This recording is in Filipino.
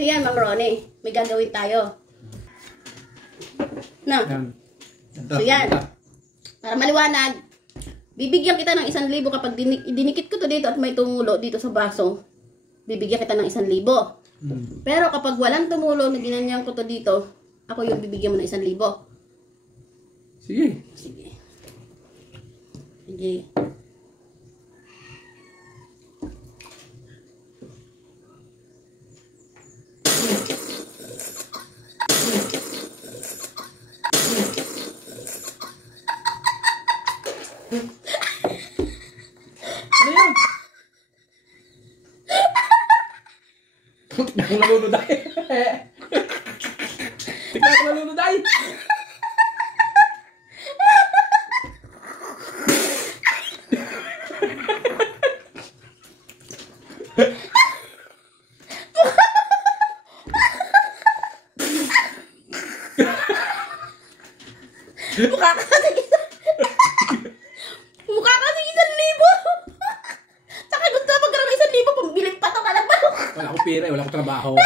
Ayan, Mang Ronnie. May gagawin tayo. Na. So yan. Para maliwanag, bibigyan kita ng 1,000 kapag dinikit ko to dito at may tumulo dito sa baso. Bibigyan kita ng 1,000. Pero kapag walang tumulo na ginanyan ko to dito, ako yung bibigyan mo ng 1,000. Sige. Sige. Sige. Ano yan? Tignan ko naluluday. Tignan ko naluluday. Mukha ka kasi mukha kasi 1,000. Saka gusto magkaroon ng 1,000, pambilin pa to ka lang ba? Wala akong pera, wala akong trabaho.